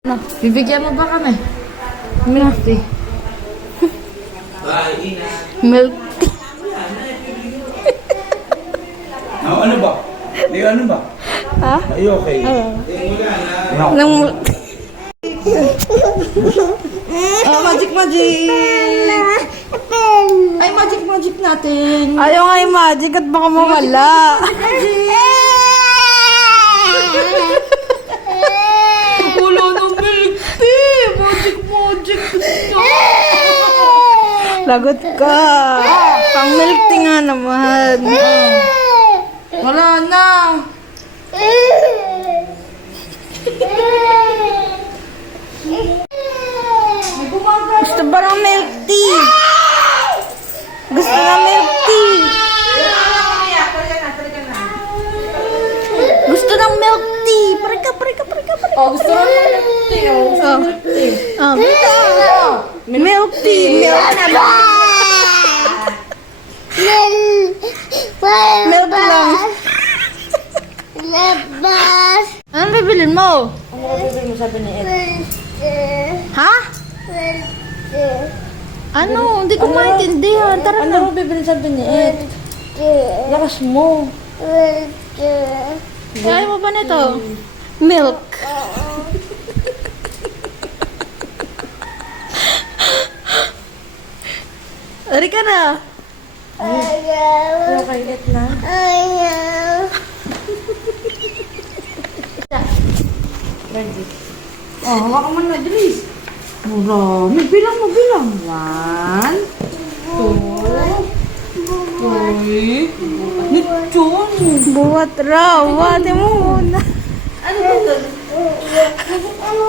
No, bibigyan mo ba kami? Milk tea. Milk tea. Ano ba? Ano ba? Ha? Are you okay? No. Nang... Oh, magic! Ay, magic natin. Ayaw nga yung magic at baka mawala. Wala ng milk tea. Magic. Lagot ka. Pang milk tea nga naman. Wala na. Gusto ba ng milk tea? Gusto na milk tea. Gusto ng milk tea. Parika. Oh, gusto mo ng milk tea. Oh, milk tea. Milk lang. Anong bibilin mo? Ano ka bibili mo sabi ni Ed? Ha? Ano? Hindi ko maintindihan. Tara na. Ano ka bibili sabi ni Ed? Lakas mo. Kaya mo ba nito? Milk. Ari ka na. Wala kailit na. Ready. Oh, hawakan mo na, bilis. Marami. Bilang mo. 1, 2, 3. Nitson. Buwat raw. Wate mo muna. Ano ba ito? Ano?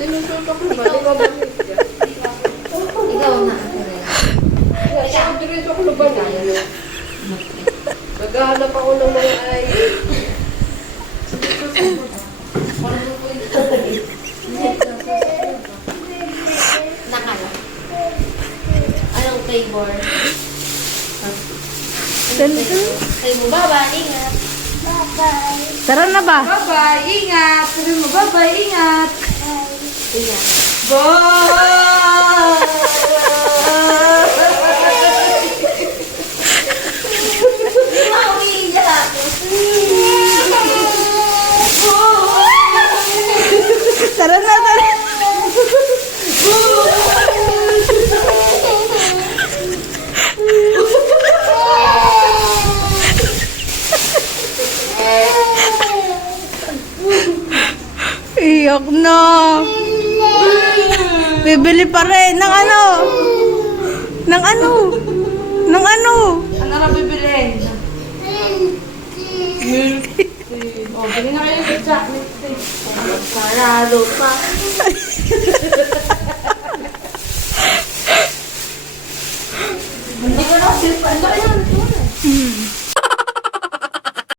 Sinusutok mo ba? Ikaw ba? Ikaw na. Siya ang dito ako ba na? Maghahanap ako ng mga ay... Nakala. Anong flavor? Sabi mo, bye-bye, ingat. Tara na ba? Bye-bye, ingat. Sabi mo, bye-bye, ingat. Ingat. Tara na. Iyak na. Bibili pa rin ng ano? Ano na bibilin? Milk tea. Oh, bili na kayo ng sa milk tea. Sarado pa. Hindi ko na silpa. Ano yan?